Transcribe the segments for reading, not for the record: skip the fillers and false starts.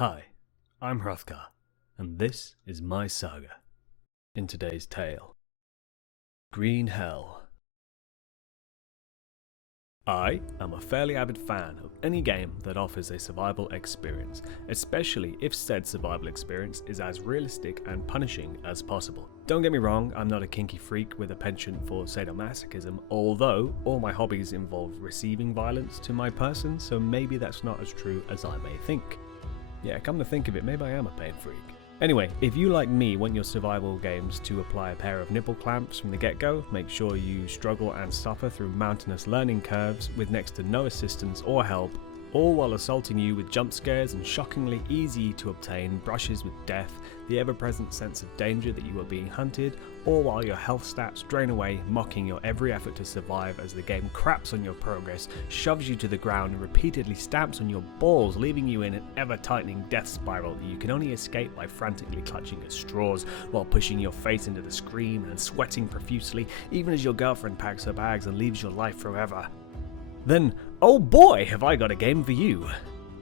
Hi, I'm Hrothgar, and this is my saga. In today's tale, Green Hell. I am a fairly avid fan of any game that offers a survival experience, especially if said survival experience is as realistic and punishing as possible. Don't get me wrong, I'm not a kinky freak with a penchant for sadomasochism, although all my hobbies involve receiving violence to my person, so maybe that's not as true as I may think. Yeah, come to think of it, maybe I am a pain freak. Anyway, if you like me want your survival games to apply a pair of nipple clamps from the get-go, make sure you struggle and suffer through mountainous learning curves with next to no assistance or help, all while assaulting you with jump scares and shockingly easy to obtain brushes with death, the ever-present sense of danger that you are being hunted, or while your health stats drain away, mocking your every effort to survive as the game craps on your progress, shoves you to the ground and repeatedly stamps on your balls, leaving you in an ever-tightening death spiral that you can only escape by frantically clutching at straws while pushing your face into the screen and sweating profusely, even as your girlfriend packs her bags and leaves your life forever. Then, oh boy, have I got a game for you!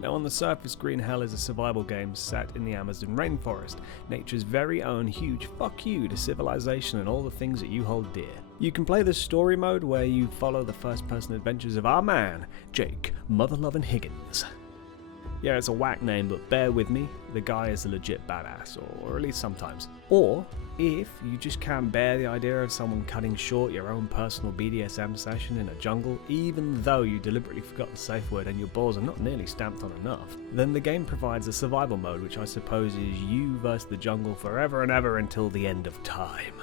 Now on the surface, Green Hell is a survival game set in the Amazon rainforest, nature's very own huge fuck you to civilization and all the things that you hold dear. You can play the story mode where you follow the first person adventures of our man, Jake, mother-loving Higgins. Yeah, it's a whack name, but bear with me, the guy is a legit badass, or at least sometimes. Or, if you just can't bear the idea of someone cutting short your own personal BDSM session in a jungle, even though you deliberately forgot the safe word and your balls are not nearly stamped on enough, then the game provides a survival mode which I suppose is you versus the jungle forever and ever until the end of time.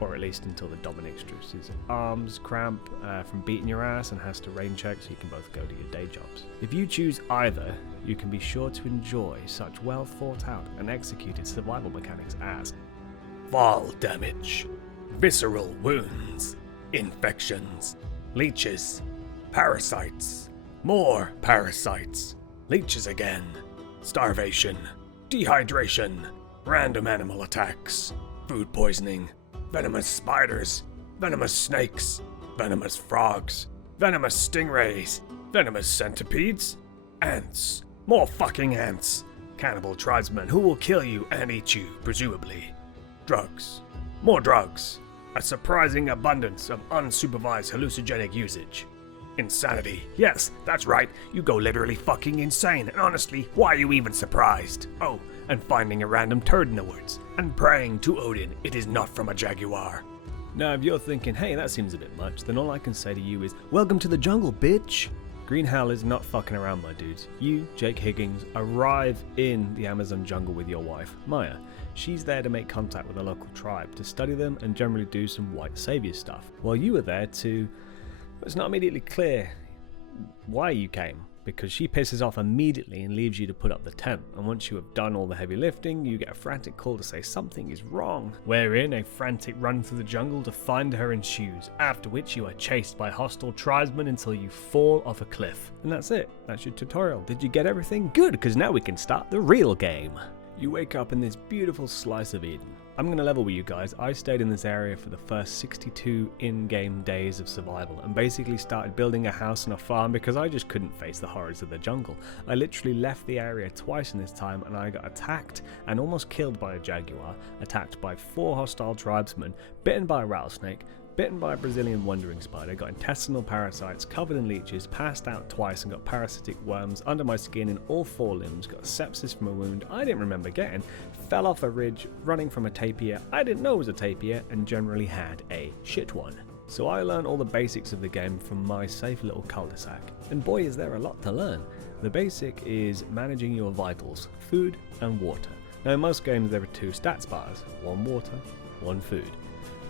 Or at least until the dominatrix his arms cramp from beating your ass and has to rain check so you can both go to your day jobs. If you choose either, you can be sure to enjoy such well thought out and executed survival mechanics as fall damage, visceral wounds, infections, leeches, parasites, more parasites, leeches again, starvation, dehydration, random animal attacks, food poisoning, venomous spiders, venomous snakes, venomous frogs, venomous stingrays, venomous centipedes, ants, more fucking ants, cannibal tribesmen who will kill you and eat you, presumably. Drugs, more drugs, a surprising abundance of unsupervised hallucinogenic usage. Insanity, yes, that's right, you go literally fucking insane, and honestly, why are you even surprised? Oh, and finding a random turd in the woods, and praying to Odin it is not from a jaguar. Now if you're thinking, hey, that seems a bit much, then all I can say to you is, welcome to the jungle, bitch! Green Hell is not fucking around, my dudes. You, Jake Higgins, arrive in the Amazon jungle with your wife, Maya. She's there to make contact with a local tribe, to study them and generally do some white savior stuff. While you are there to... It's not immediately clear why you came, because she pisses off immediately and leaves you to put up the tent, and once you have done all the heavy lifting, you get a frantic call to say something is wrong, wherein a frantic run through the jungle to find her ensues, after which you are chased by hostile tribesmen until you fall off a cliff. And that's it, that's your tutorial. Did you get everything? Good, because now we can start the real game. You wake up in this beautiful slice of Eden. I'm going to level with you guys. I stayed in this area for the first 62 in-game days of survival and basically started building a house and a farm because I just couldn't face the horrors of the jungle. I literally left the area twice in this time and I got attacked and almost killed by a jaguar, attacked by 4 hostile tribesmen, bitten by a rattlesnake, bitten by a Brazilian wandering spider, got intestinal parasites, covered in leeches, passed out twice and got parasitic worms under my skin in all 4 limbs, got sepsis from a wound I didn't remember getting, fell off a ridge, running from a tapir I didn't know was a tapir, and generally had a shit one. So I learned all the basics of the game from my safe little cul-de-sac. And boy is there a lot to learn. The basic is managing your vitals, food and water. Now in most games there are 2 stats bars, 1 water, 1 food.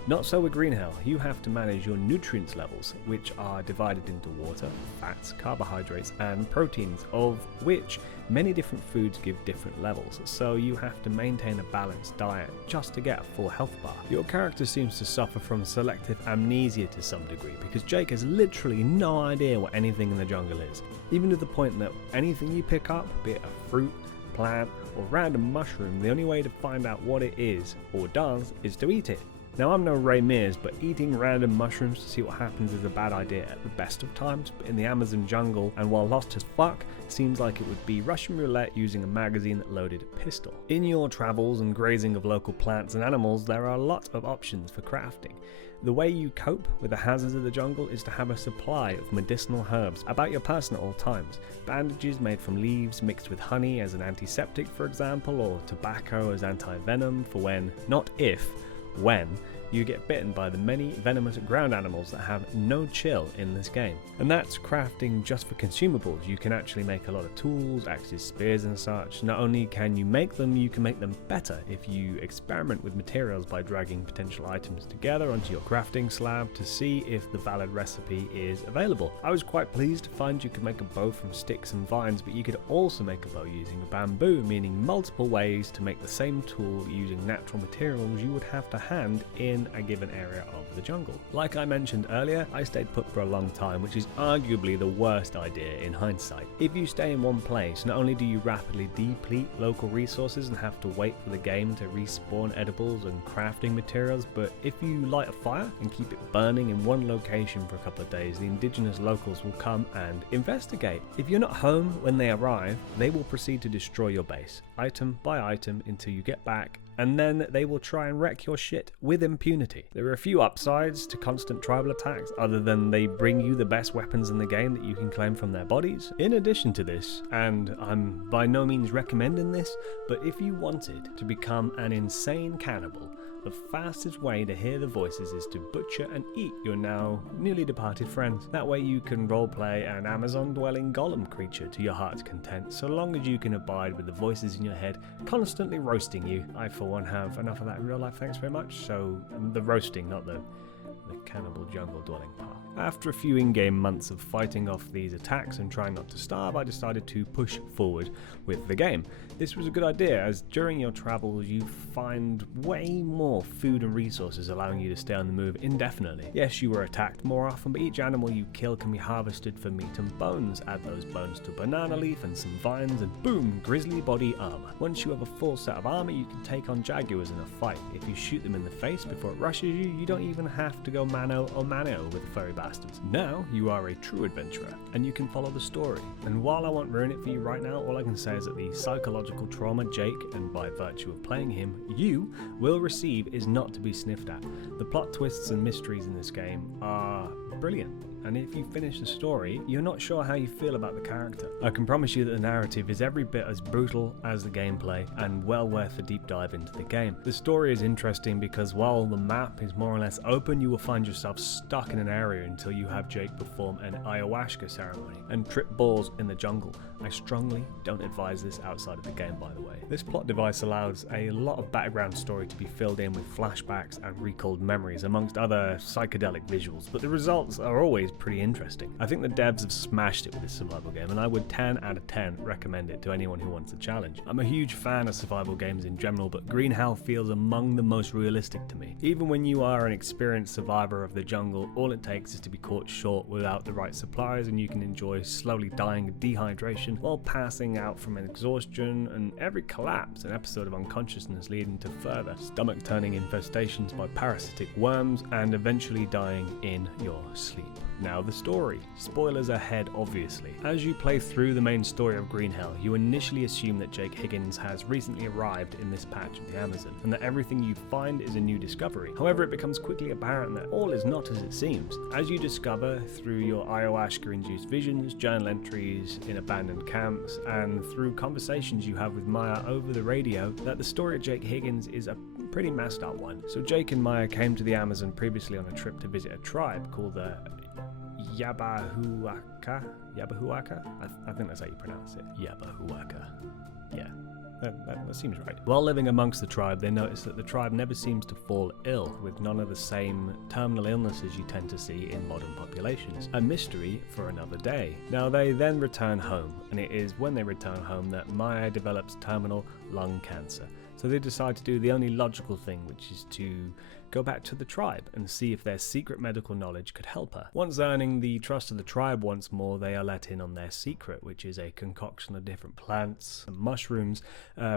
Not so with Green Hell, you have to manage your nutrients levels, which are divided into water, fats, carbohydrates and proteins, of which many different foods give different levels, so you have to maintain a balanced diet just to get a full health bar. Your character seems to suffer from selective amnesia to some degree, because Jake has literally no idea what anything in the jungle is, even to the point that anything you pick up, be it a fruit, plant or random mushroom, the only way to find out what it is or does is to eat it. Now I'm no Ray Mears, but eating random mushrooms to see what happens is a bad idea at the best of times, but in the Amazon jungle, and while lost as fuck, seems like it would be Russian roulette using a magazine-loaded pistol. In your travels and grazing of local plants and animals, there are a lot of options for crafting. The way you cope with the hazards of the jungle is to have a supply of medicinal herbs about your person at all times. Bandages made from leaves mixed with honey as an antiseptic, for example, or tobacco as anti-venom for when, not if, when, you get bitten by the many venomous ground animals that have no chill in this game. And that's crafting just for consumables. You can actually make a lot of tools, axes, spears and such. Not only can you make them, you can make them better if you experiment with materials by dragging potential items together onto your crafting slab to see if the valid recipe is available. I was quite pleased to find you could make a bow from sticks and vines, but you could also make a bow using bamboo, meaning multiple ways to make the same tool using natural materials you would have to hand in a given area of the jungle. Like I mentioned earlier, I stayed put for a long time, which is arguably the worst idea in hindsight. If you stay in one place, not only do you rapidly deplete local resources and have to wait for the game to respawn edibles and crafting materials, but if you light a fire and keep it burning in one location for a couple of days, the indigenous locals will come and investigate. If you're not home when they arrive, they will proceed to destroy your base, item by item, until you get back, and then they will try and wreck your shit with impunity. There are a few upsides to constant tribal attacks, other than they bring you the best weapons in the game that you can claim from their bodies. In addition to this, and I'm by no means recommending this, but if you wanted to become an insane cannibal, the fastest way to hear the voices is to butcher and eat your now newly departed friends. That way you can roleplay an Amazon-dwelling golem creature to your heart's content, so long as you can abide with the voices in your head constantly roasting you. I for one have enough of that in real life, thanks very much, so the roasting, not the cannibal jungle dwelling part. After a few in-game months of fighting off these attacks and trying not to starve, I decided to push forward with the game. This was a good idea, as during your travels you find way more food and resources, allowing you to stay on the move indefinitely. Yes, you were attacked more often, but each animal you kill can be harvested for meat and bones. Add those bones to a banana leaf and some vines and boom, grizzly body armor. Once you have a full set of armor, you can take on jaguars in a fight. If you shoot them in the face before it rushes you, you don't even have to go mano a mano with furry bastards. Now you are a true adventurer and you can follow the story. And while I won't ruin it for you right now, all I can say is that the psychological trauma Jake, and by virtue of playing him, you will receive is not to be sniffed at. The plot twists and mysteries in this game are brilliant, and if you finish the story, you're not sure how you feel about the character. I can promise you that the narrative is every bit as brutal as the gameplay, and well worth a deep dive into the game. The story is interesting because while the map is more or less open, you will find yourself stuck in an area until you have Jake perform an ayahuasca ceremony and trip balls in the jungle. I strongly don't advise this outside of the game, by the way. This plot device allows a lot of background story to be filled in with flashbacks and recalled memories, amongst other psychedelic visuals, but the results are always pretty interesting. I think the devs have smashed it with this survival game, and I would 10 out of 10 recommend it to anyone who wants a challenge. I'm a huge fan of survival games in general, but Green Hell feels among the most realistic to me. Even when you are an experienced survivor of the jungle, all it takes is to be caught short without the right supplies, and you can enjoy slowly dying of dehydration while passing out from exhaustion, and every collapse an episode of unconsciousness leading to further stomach-turning infestations by parasitic worms, and eventually dying in your sleep. Now the story. Spoilers ahead, obviously. As you play through the main story of Green Hell, you initially assume that Jake Higgins has recently arrived in this patch of the Amazon, and that everything you find is a new discovery. However, it becomes quickly apparent that all is not as it seems. As you discover through your ayahuasca-induced visions, journal entries in abandoned camps, and through conversations you have with Maya over the radio, that the story of Jake Higgins is a pretty messed up one. So Jake and Maya came to the Amazon previously on a trip to visit a tribe called the Yabahuaka? I think that's how you pronounce it. Yabahuaka. Yeah. That seems right. While living amongst the tribe, they notice that the tribe never seems to fall ill with none of the same terminal illnesses you tend to see in modern populations. A mystery for another day. Now they then return home, and it is when they return home that Maya develops terminal lung cancer. So they decide to do the only logical thing, which is to go back to the tribe and see if their secret medical knowledge could help her. Once earning the trust of the tribe once more, they are let in on their secret, which is a concoction of different plants and mushrooms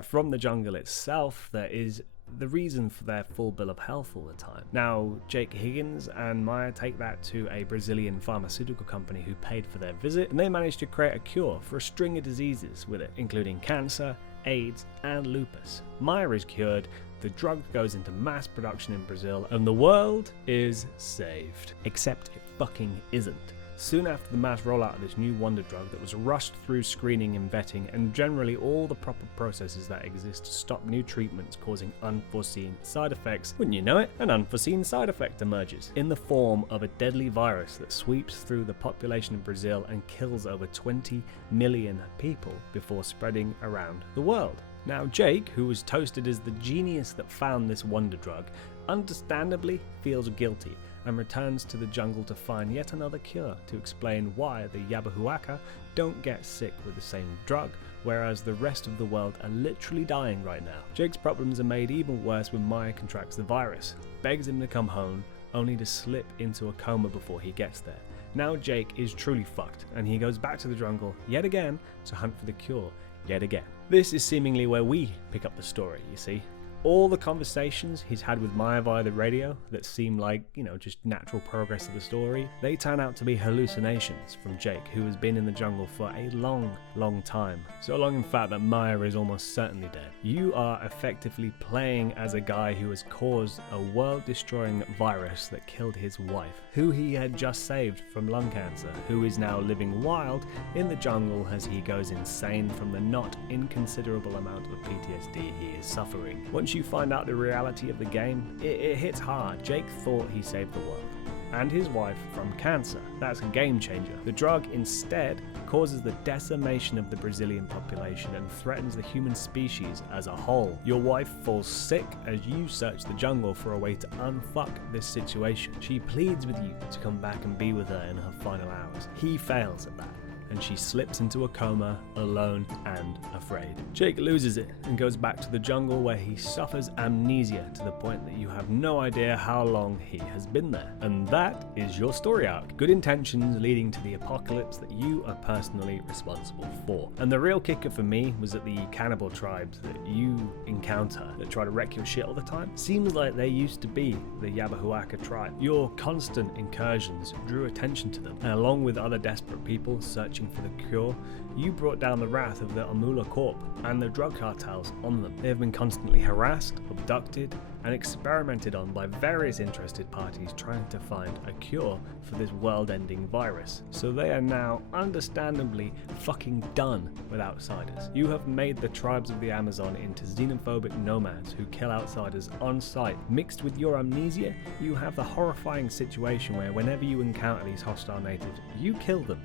from the jungle itself that is the reason for their full bill of health all the time. Now, Jake Higgins and Maya take that to a Brazilian pharmaceutical company who paid for their visit, and they manage to create a cure for a string of diseases with it, including cancer, AIDS, and lupus. Maya is cured, the drug goes into mass production in Brazil, and the world is saved. Except it fucking isn't. Soon after the mass rollout of this new wonder drug that was rushed through screening and vetting and generally all the proper processes that exist to stop new treatments causing unforeseen side effects, wouldn't you know it, an unforeseen side effect emerges in the form of a deadly virus that sweeps through the population of Brazil and kills over 20 million people before spreading around the world. Now Jake, who was toasted as the genius that found this wonder drug, understandably feels guilty and returns to the jungle to find yet another cure to explain why the Yabahuaca don't get sick with the same drug, whereas the rest of the world are literally dying right now. Jake's problems are made even worse when Maya contracts the virus, begs him to come home, only to slip into a coma before he gets there. Now Jake is truly fucked, and he goes back to the jungle yet again to hunt for the cure yet again. This is seemingly where we pick up the story, you see. All the conversations he's had with Maya via the radio that seem like, just natural progress of the story, they turn out to be hallucinations from Jake, who has been in the jungle for a long, long time. So long in fact that Maya is almost certainly dead. You are effectively playing as a guy who has caused a world-destroying virus that killed his wife, who he had just saved from lung cancer, who is now living wild in the jungle as he goes insane from the not inconsiderable amount of PTSD he is suffering. Once you find out the reality of the game, it hits hard. Jake thought he saved the world and his wife from cancer. That's a game changer. The drug instead causes the decimation of the Brazilian population and threatens the human species as a whole. Your wife falls sick as you search the jungle for a way to unfuck this situation. She pleads with you to come back and be with her in her final hours. He fails at that, and she slips into a coma, alone and afraid. Jake loses it and goes back to the jungle where he suffers amnesia to the point that you have no idea how long he has been there. And that is your story arc. Good intentions leading to the apocalypse that you are personally responsible for. And the real kicker for me was that the cannibal tribes that you encounter that try to wreck your shit all the time seems like they used to be the Yabahuaca tribe. Your constant incursions drew attention to them, and along with other desperate people searching for the cure, you brought down the wrath of the Amula Corp and the drug cartels on them. They have been constantly harassed, abducted, and experimented on by various interested parties trying to find a cure for this world-ending virus. So they are now understandably fucking done with outsiders. You have made the tribes of the Amazon into xenophobic nomads who kill outsiders on sight. Mixed with your amnesia, you have the horrifying situation where whenever you encounter these hostile natives, you kill them.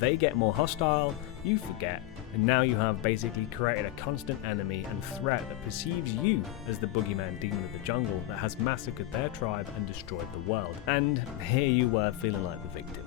They get more hostile, you forget, and now you have basically created a constant enemy and threat that perceives you as the boogeyman demon of the jungle that has massacred their tribe and destroyed the world. And here you were feeling like the victim.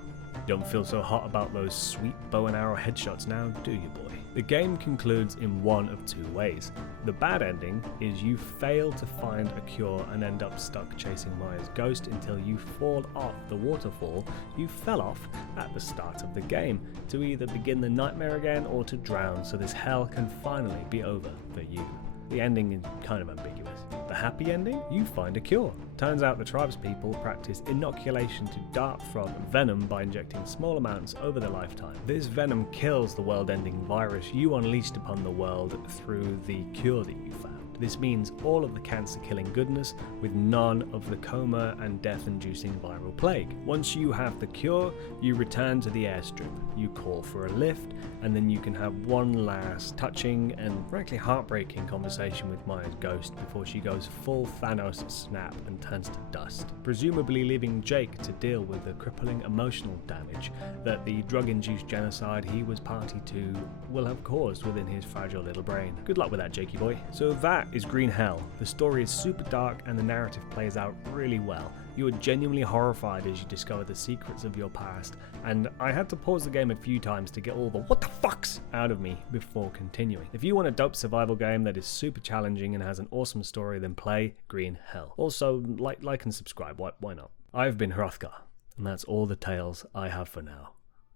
Don't feel so hot about those sweet bow and arrow headshots now, do you, boy? The game concludes in one of two ways. The bad ending is you fail to find a cure and end up stuck chasing Maya's ghost until you fall off the waterfall you fell off at the start of the game, to either begin the nightmare again or to drown so this hell can finally be over for you. The ending is kind of ambiguous. The happy ending? You find a cure. Turns out the tribespeople practice inoculation to dart frog venom by injecting small amounts over their lifetime. This venom kills the world-ending virus you unleashed upon the world through the cure that you found. This means all of the cancer-killing goodness with none of the coma and death-inducing viral plague. Once you have the cure, you return to the airstrip. You call for a lift, and then you can have one last touching and frankly heartbreaking conversation with Maya's ghost before she goes full Thanos snap and turns to dust, presumably leaving Jake to deal with the crippling emotional damage that the drug-induced genocide he was party to will have caused within his fragile little brain. Good luck with that, Jakey boy. So that is Green Hell. The story is super dark and the narrative plays out really well. You are genuinely horrified as you discover the secrets of your past, and I had to pause the game a few times to get all the what the fucks out of me before continuing. If you want a dope survival game that is super challenging and has an awesome story, then play Green Hell. Also, like and subscribe, why not? I've been Hrothgar, and that's all the tales I have for now.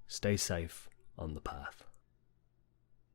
Stay safe on the path.